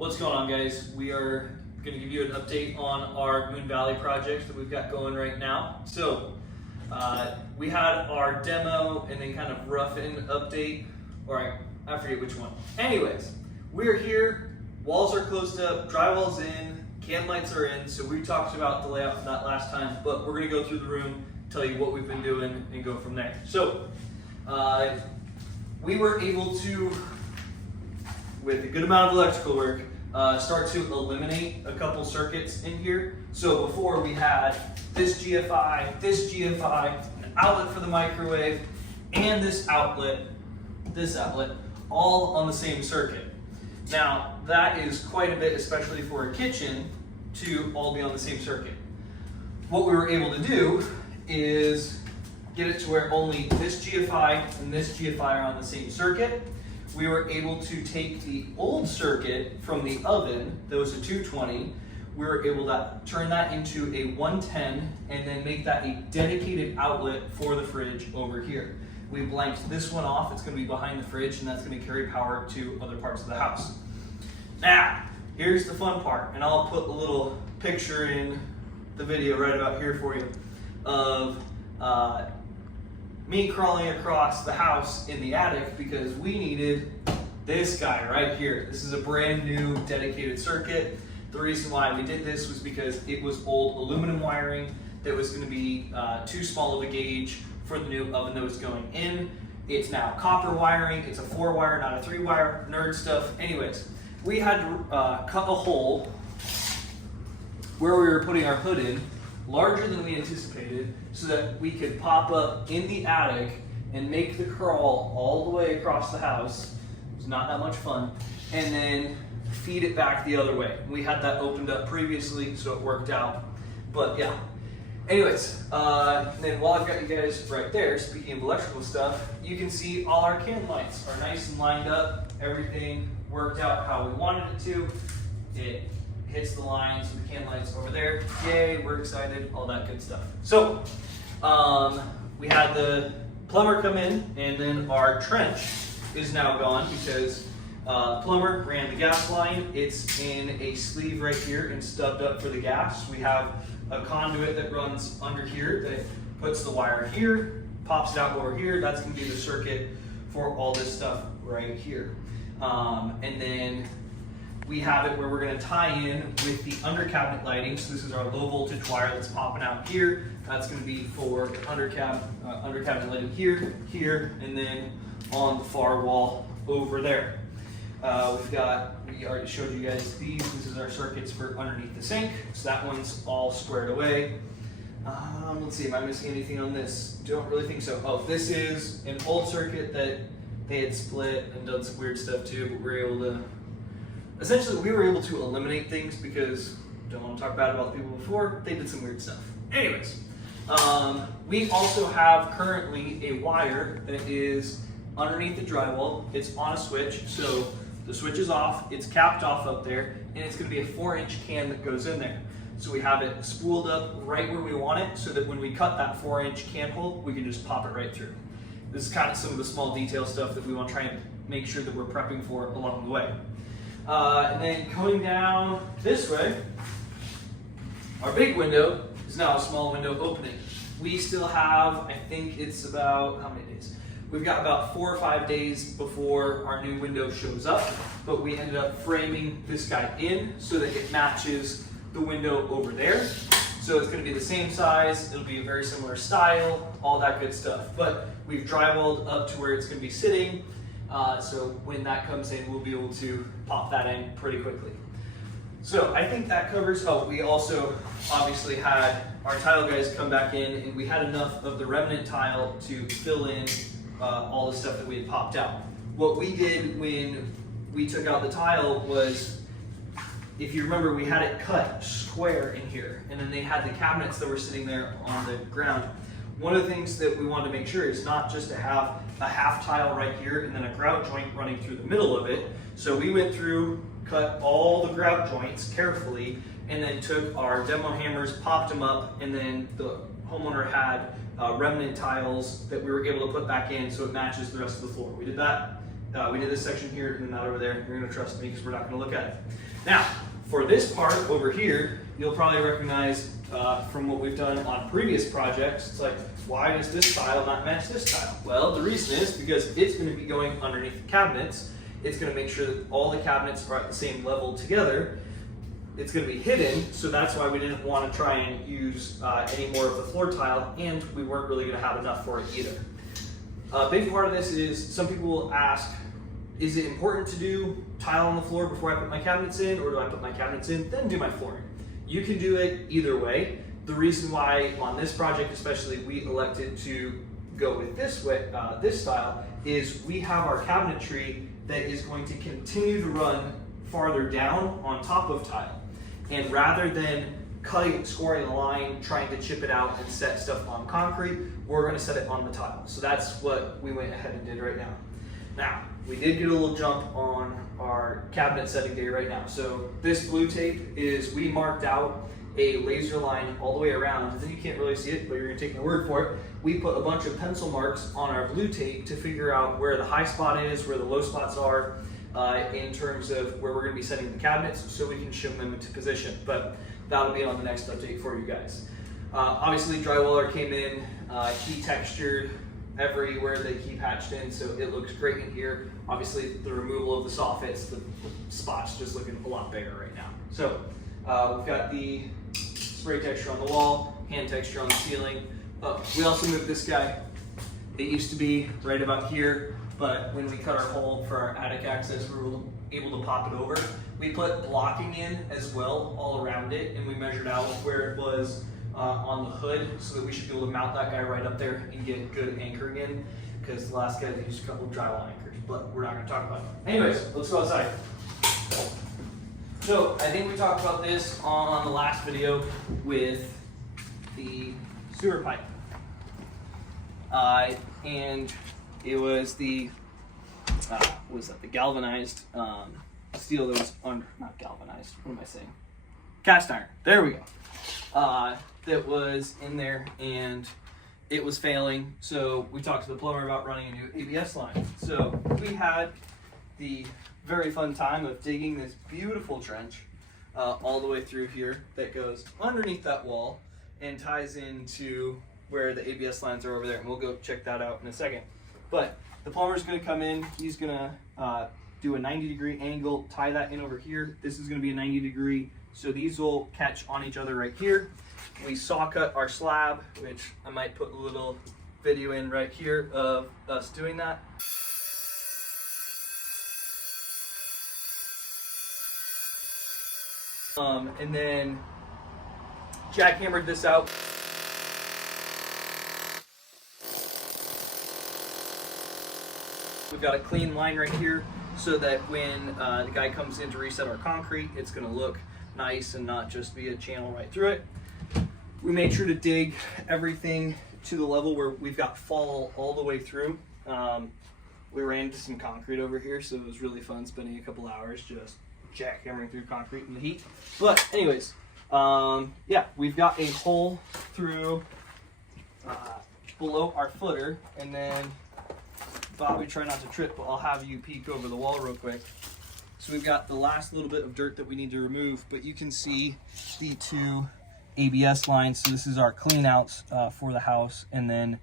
What's going on, guys? We are going to give you an update on our Moon Valley project that we've got going right now. So we had our demo and then kind of rough-in update, or I forget which one. Anyways, we're here, walls are closed up, drywall's in, can lights are in, so we talked about the layout for that last time, but we're going to go through the room, tell you what we've been doing, and go from there. So we were able to, with a good amount of electrical work, start to eliminate a couple circuits in here. So before we had this GFI, an outlet for the microwave, and this outlet, all on the same circuit. Now that is quite a bit, especially for a kitchen, to all be on the same circuit. What we were able to do is get it to where only this GFI and this GFI are on the same circuit. We were able to take the old circuit from the oven, that was a 220, we were able to turn that into a 110 and then make that a dedicated outlet for the fridge over here. We blanked this one off, it's going to be behind the fridge, and that's going to carry power to other parts of the house. Now, here's the fun part, and I'll put a little picture in the video right about here for you of me crawling across the house in the attic because we needed this guy right here. This is a brand new dedicated circuit. The reason why we did this was because it was old aluminum wiring that was going to be too small of a gauge for the new oven that was going in. It's now copper wiring. It's a 4-wire, not a 3-wire. Nerd stuff. Anyways, we had to cut a hole where we were putting our hood in, larger than we anticipated, so that we could pop up in the attic and make the crawl all the way across the house. It was not that much fun. And then feed it back the other way. We had that opened up previously, so it worked out. But yeah. Anyways, then while I've got you guys right there, speaking of electrical stuff, you can see all our can lights are nice and lined up. Everything worked out how we wanted it to. It hits the lines with the can lights over there. Yay, we're excited, all that good stuff. So, we had the plumber come in, and then our trench is now gone because the plumber ran the gas line. It's in a sleeve right here and stubbed up for the gas. We have a conduit that runs under here that puts the wire here, pops it out over here. That's gonna be the circuit for all this stuff right here. And then we have it where we're going to tie in with the under cabinet lighting. So this is our low voltage wire that's popping out here. That's going to be for the under cabinet lighting here, and then on the far wall over there. We already showed you guys these. This is our circuits for underneath the sink. So that one's all squared away. Let's see, am I missing anything on this? Don't really think so. Oh, this is an old circuit that they had split and done some weird stuff too, but we're able to essentially, we were able to eliminate things because, don't want to talk bad about the people before, they did some weird stuff. Anyways, we also have currently a wire that is underneath the drywall. It's on a switch, so the switch is off, it's capped off up there, and it's going to be a 4-inch can that goes in there. So we have it spooled up right where we want it so that when we cut that 4-inch can hole, we can just pop it right through. This is kind of some of the small detail stuff that we want to try and make sure that we're prepping for along the way. And then coming down this way, our big window is now a small window opening. We still have, I think it's about, how many days? We've got about 4 or 5 days before our new window shows up, but we ended up framing this guy in so that it matches the window over there. So it's going to be the same size, it'll be a very similar style, all that good stuff. But we've drywalled up to where it's going to be sitting. So when that comes in, we'll be able to pop that in pretty quickly. So I think that covers, oh, we also obviously had our tile guys come back in, and we had enough of the remnant tile to fill in all the stuff that we had popped out. What we did when we took out the tile was, if you remember, we had it cut square in here, and then they had the cabinets that were sitting there on the ground. One of the things that we wanted to make sure is not just to have a half tile right here and then a grout joint running through the middle of it. So we went through, cut all the grout joints carefully, and then took our demo hammers, popped them up, and then the homeowner had remnant tiles that we were able to put back in so it matches the rest of the floor. We did that We did this section here and then that over there. You're gonna trust me because we're not gonna look at it. Now, for this part over here, you'll probably recognize from what we've done on previous projects, it's like, why does this tile not match this tile? Well, the reason is because it's gonna be going underneath the cabinets. It's gonna make sure that all the cabinets are at the same level together. It's going to be hidden, so that's why we didn't want to try and use any more of the floor tile, and we weren't really going to have enough for it either. A big part of this is some people will ask, is it important to do tile on the floor before I put my cabinets in, or do I put my cabinets in, then do my flooring? You can do it either way. The reason why on this project especially we elected to go with this way, this style, is we have our cabinetry that is going to continue to run farther down on top of tile. And rather than scoring a line, trying to chip it out and set stuff on concrete, we're gonna set it on the tile. So that's what we went ahead and did right now. Now, we did get a little jump on our cabinet setting day right now. So this blue tape is, we marked out a laser line all the way around, and then you can't really see it, but you're gonna take my word for it. We put a bunch of pencil marks on our blue tape to figure out where the high spot is, where the low spots are, in terms of where we're going to be setting the cabinets, so we can shim them into position. But that'll be on the next update for you guys. Obviously, drywaller came in, he textured everywhere that he patched in, so it looks great in here. Obviously, the removal of the soffits, the spot's just looking a lot bigger right now. So we've got the spray texture on the wall, hand texture on the ceiling. We also moved this guy. It used to be right about here, but when we cut our hole for our attic access, we were able to pop it over. We put blocking in as well all around it, and we measured out where it was on the hood, so that we should be able to mount that guy right up there and get good anchoring in, because the last guy used a couple of drywall anchors, but we're not going to talk about it. Anyways, let's go outside. So I think we talked about this on the last video with the sewer pipe. And it was the, what was that, the galvanized steel that was not galvanized, what am I saying? Cast iron, there we go. That was in there and it was failing. So we talked to the plumber about running a new ABS line. So we had the very fun time of digging this beautiful trench all the way through here that goes underneath that wall and ties into where the ABS lines are over there, and we'll go check that out in a second. But the plumber's gonna come in, he's gonna do a 90-degree angle, tie that in over here. This is gonna be a 90-degree, so these will catch on each other right here. We saw cut our slab, which I might put a little video in right here of us doing that. And then jackhammered this out. We've got a clean line right here so that when the guy comes in to reset our concrete, it's going to look nice and not just be a channel right through it. We made sure to dig everything to the level where we've got fall all the way through. We ran into some concrete over here, so it was really fun spending a couple hours just jackhammering through concrete in the heat. But anyways, yeah, we've got a hole through below our footer, and then Bobby, try not to trip, but I'll have you peek over the wall real quick. So we've got the last little bit of dirt that we need to remove, but you can see the two ABS lines. So this is our clean outs for the house, and then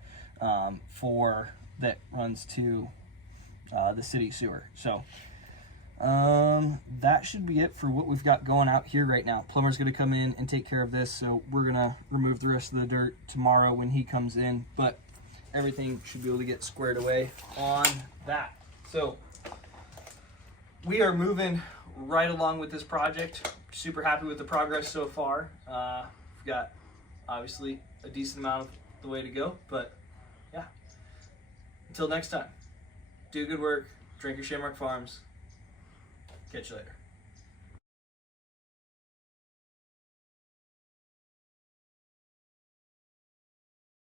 for that runs to the city sewer. So that should be it for what we've got going out here right now. Plumber's gonna come in and take care of this, so we're gonna remove the rest of the dirt tomorrow when he comes in, but everything should be able to get squared away on that. So we are moving right along with this project. Super happy with the progress so far. We've got obviously a decent amount of the way to go, but yeah. Until next time, do good work, drink your Shamrock Farms. Catch you later.